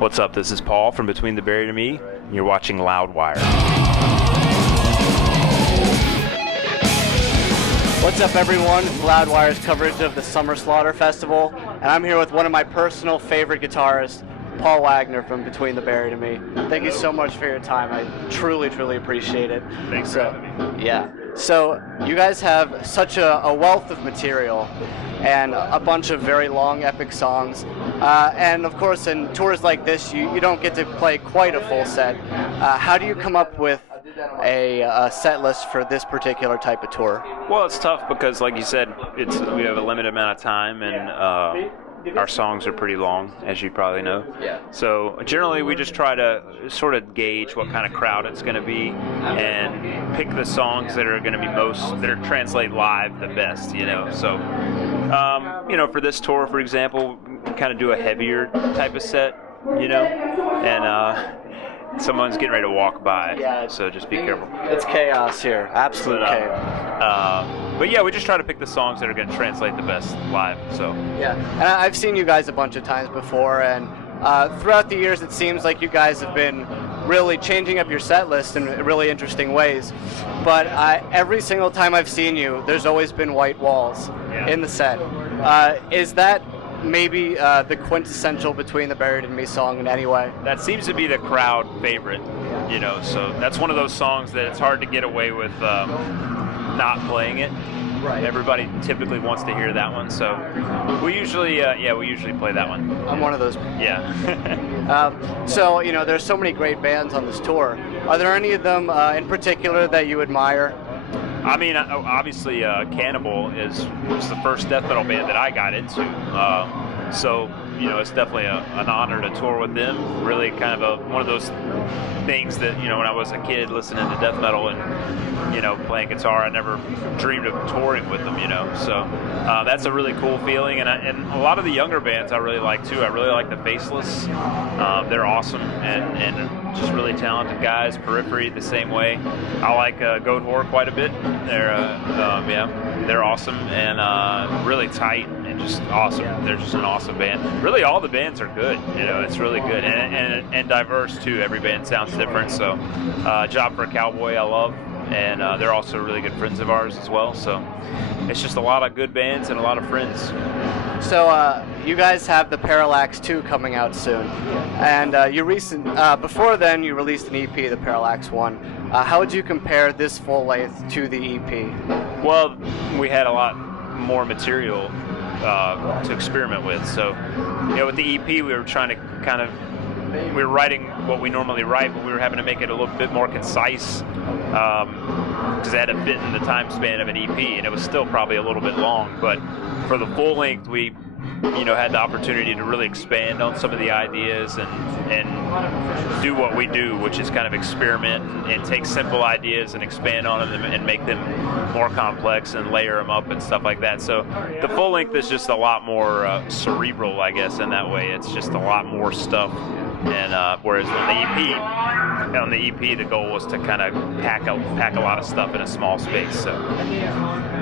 What's up? This is Paul from Between the Buried and Me, and you're watching Loudwire. What's up, everyone? Loudwire's coverage of the Summer Slaughter Festival, and I'm here with one of my personal favorite guitarists, Paul Waggoner from Between the Buried and Me. Thank you so much for your time. I truly, truly appreciate it. Thanks for having me. Yeah. So you guys have such a wealth of material and a bunch of very long, epic songs. And of course, in tours like this, you don't get to play quite a full set. How do you come up with a set list for this particular type of tour? Well, it's tough because, like you said, we have a limited amount of time, and our songs are pretty long, as you probably know. Yeah. So generally, we just try to sort of gauge what kind of crowd it's going to be, and pick the songs that are going to be that translate live the best. So, for this tour, for example, we kind of do a heavier type of set. And someone's getting ready to walk by, so just be careful. It's chaos here, absolute chaos. But yeah, we just try to pick the songs that are going to translate the best live. So yeah, and I've seen you guys a bunch of times before, and throughout the years, it seems like you guys have been really changing up your set list in really interesting ways. But every single time I've seen you, there's always been white walls in the set. Is that maybe the quintessential Between the Buried and Me song in any way? That seems to be the crowd favorite, so that's one of those songs that it's hard to get away with not playing it. Right. Everybody typically wants to hear that one, so we usually play that one. I'm one of those. Yeah. So, there's so many great bands on this tour. Are there any of them in particular that you admire? I mean, obviously, Cannibal was the first death metal band that I got into. So, it's definitely an honor to tour with them. Really kind of one of those things that, when I was a kid listening to death metal and, playing guitar, I never dreamed of touring with them, So that's a really cool feeling. And a lot of the younger bands I really like, too. I really like the Faceless. They're awesome and just really talented guys. Periphery, the same way. I like Goat Whore quite a bit. They're awesome and really tight and just awesome. They're just an awesome band. Really, all the bands are good. It's really good and diverse too. Every band sounds different. So, Job for a Cowboy, I love, and they're also really good friends of ours as well. So, it's just a lot of good bands and a lot of friends. So, you guys have the Parallax 2 coming out soon, and before then you released an EP, the Parallax 1. How would you compare this full length to the EP? Well, we had a lot more material to experiment with. So, with the EP, we were trying to we were writing what we normally write, but we were having to make it a little bit more concise because it had to fit in the time span of an EP, and it was still probably a little bit long. But for the full length, we had the opportunity to really expand on some of the ideas and do what we do, which is kind of experiment and take simple ideas and expand on them and make them more complex and layer them up and stuff like that. So the full length is just a lot more cerebral, I guess, in that way. It's just a lot more stuff. And whereas on the EP, the goal was to kind of pack a lot of stuff in a small space. So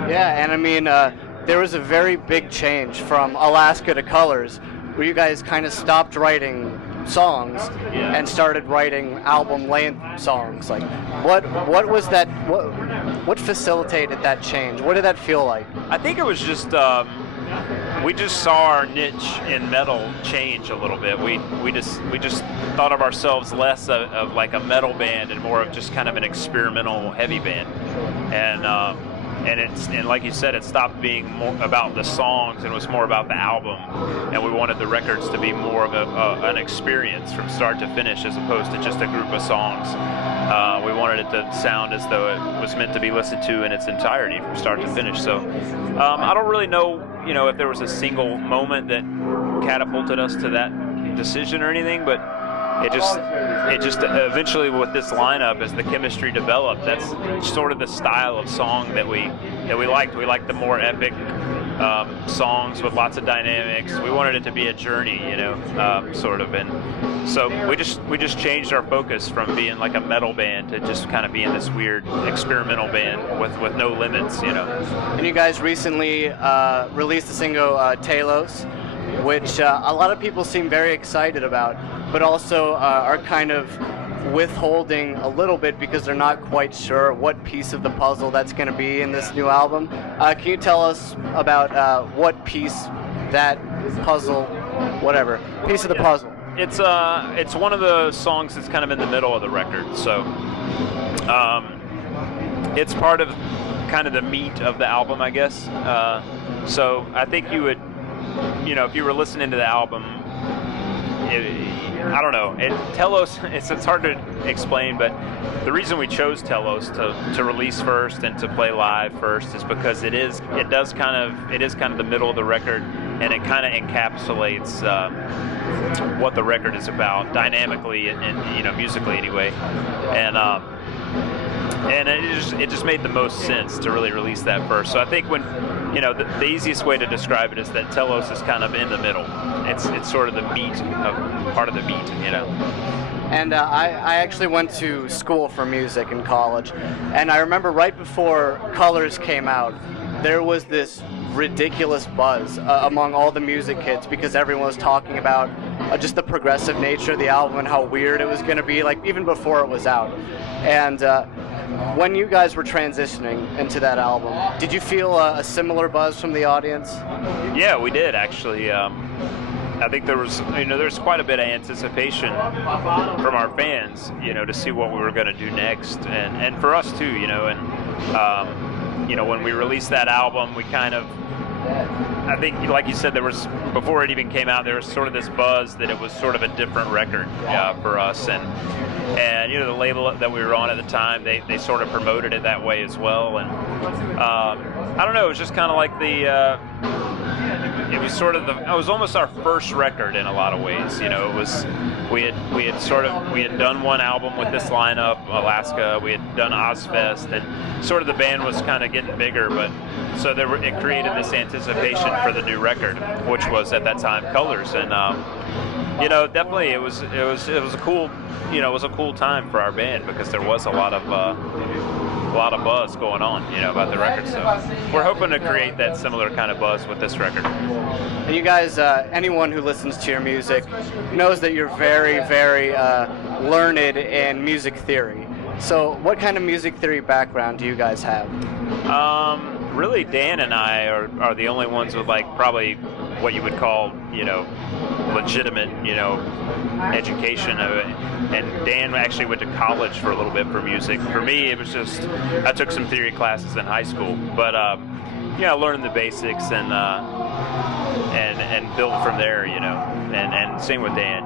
yeah, and I mean, there was a very big change from Alaska to Colors, where you guys kind of stopped writing songs and started writing album-length songs. Like, what was that? What facilitated that change? What did that feel like? I think it was just we just saw our niche in metal change a little bit. We just thought of ourselves less of like a metal band and more of just kind of an experimental heavy band. And like you said, it stopped being more about the songs and was more about the album. And we wanted the records to be more of an experience from start to finish, as opposed to just a group of songs. We wanted it to sound as though it was meant to be listened to in its entirety from start to finish. So I don't really know, if there was a single moment that catapulted us to that decision or anything, but it just eventually with this lineup, as the chemistry developed, that's sort of the style of song that we liked. We liked the more epic songs with lots of dynamics. We wanted it to be a journey, sort of. And so we just changed our focus from being like a metal band to just kind of being this weird experimental band with no limits, And you guys recently released the single Talos, which a lot of people seem very excited about, but also are kind of withholding a little bit because they're not quite sure what piece of the puzzle that's going to be in this new album. Can you tell us about what piece that puzzle, whatever, piece of the puzzle? It's one of the songs that's kind of in the middle of the record, so it's part of kind of the meat of the album, I guess. So I think you would, if you were listening to the album, I don't know. Telos, it's hard to explain, but the reason we chose Telos to release first and to play live first is because it is kind of the middle of the record, and it kind of encapsulates what the record is about dynamically and musically anyway, and it just made the most sense to really release that first. So I think when the easiest way to describe it is that Telos is kind of in the middle. It's sort of the meat of part of the meat, And I actually went to school for music in college, and I remember right before Colors came out, there was this ridiculous buzz among all the music kids because everyone was talking about just the progressive nature of the album and how weird it was going to be, like even before it was out. And when you guys were transitioning into that album, did you feel a similar buzz from the audience? Yeah, we did actually. I think there's quite a bit of anticipation from our fans, to see what we were going to do next, and for us too, and when we released that album, we kind of, I think, like you said, before it even came out, there was sort of this buzz that it was sort of a different record for us, and the label that we were on at the time, they sort of promoted it that way as well, and I don't know, it was just kind of like it was almost our first record in a lot of ways. It was, we had done one album with this lineup, Alaska. We had done Ozfest, and sort of the band was kind of getting bigger. But so it created this anticipation for the new record, which was at that time Colors, and definitely it was a cool time for our band because there was a lot of buzz going on, about the record. So we're hoping to create that similar kind of buzz with this record. And you guys, anyone who listens to your music knows that you're very, very learned in music theory. So what kind of music theory background do you guys have? Really, Dan and I are the only ones with probably what you would call, legitimate, education of it. And Dan actually went to college for a little bit for music. For me, it was just, I took some theory classes in high school, but learning the basics and build from there, and same with Dan,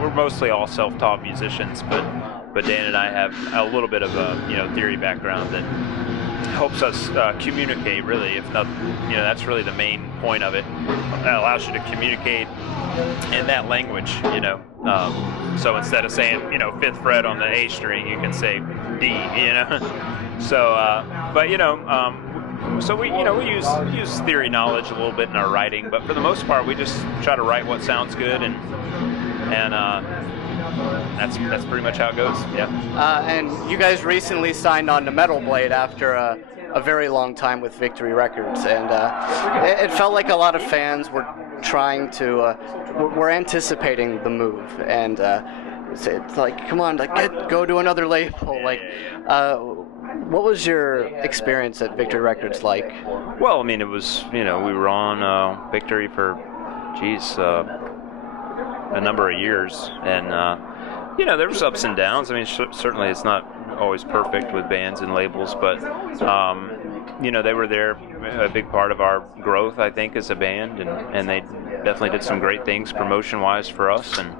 we're mostly all self-taught musicians, but Dan and I have a little bit of a, theory background that helps us communicate, really. If not, that's really the main point of it. That allows you to communicate in that language, so instead of saying, 5th fret on the A string, you can say D, So, so we use theory knowledge a little bit in our writing, but for the most part, we just try to write what sounds good, and that's pretty much how it goes. Yeah. And you guys recently signed on to Metal Blade after a very long time with Victory Records, and it felt like a lot of fans were trying to were anticipating the move, and it's like, come on, go to another label. What was your experience at Victory Records like? Well, I mean, it was, we were on Victory for, a number of years, and there was ups and downs. I mean, certainly it's not always perfect with bands and labels, but they were there, a big part of our growth, I think, as a band, and they definitely did some great things promotion-wise for us, and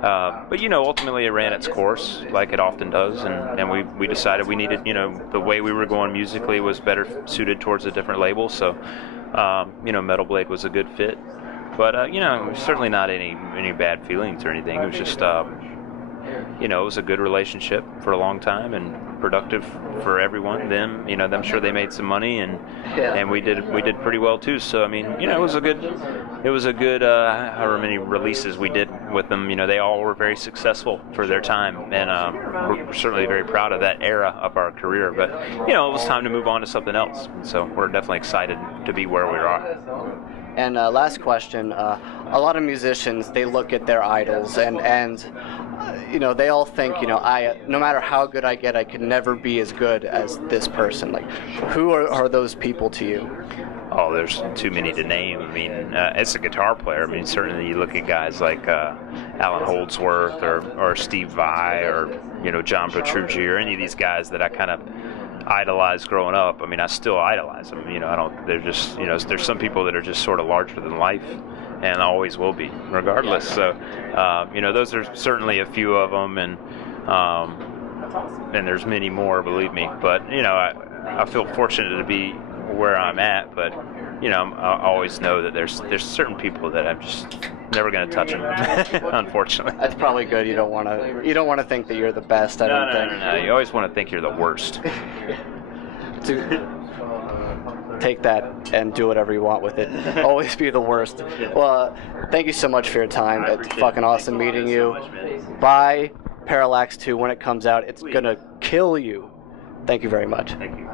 but ultimately it ran its course like it often does, and we decided we needed, the way we were going musically was better suited towards a different label, so Metal Blade was a good fit. But certainly not any bad feelings or anything. It was just it was a good relationship for a long time and productive for everyone. Them, I'm sure they made some money, and we did pretty well too. So I mean, it was a good however many releases we did with them. They all were very successful for their time, and we're certainly very proud of that era of our career. But it was time to move on to something else. And so we're definitely excited to be where we are. And last question, a lot of musicians, they look at their idols and they all think, no matter how good I get, I could never be as good as this person. Like, who are those people to you? Oh, there's too many to name. I mean, as a guitar player, I mean, certainly you look at guys like Alan Holdsworth or Steve Vai or, John Petrucci or any of these guys that I kind of idolized growing up. I mean, I still idolize them. They're just, there's some people that are just sort of larger than life and always will be, regardless. So, those are certainly a few of them, and there's many more, believe me. But, I feel fortunate to be where I'm at, but I always know that there's certain people that I'm just never going to touch them. Unfortunately. That's probably good. You don't want to think that you're the best. I don't think. No. You always want to think you're the worst. Take that and do whatever you want with it. Always be the worst. Well, thank you so much for your time. It's fucking awesome meeting you. Buy Parallax 2 when it comes out. It's gonna kill you. Thank you very much. Thank you.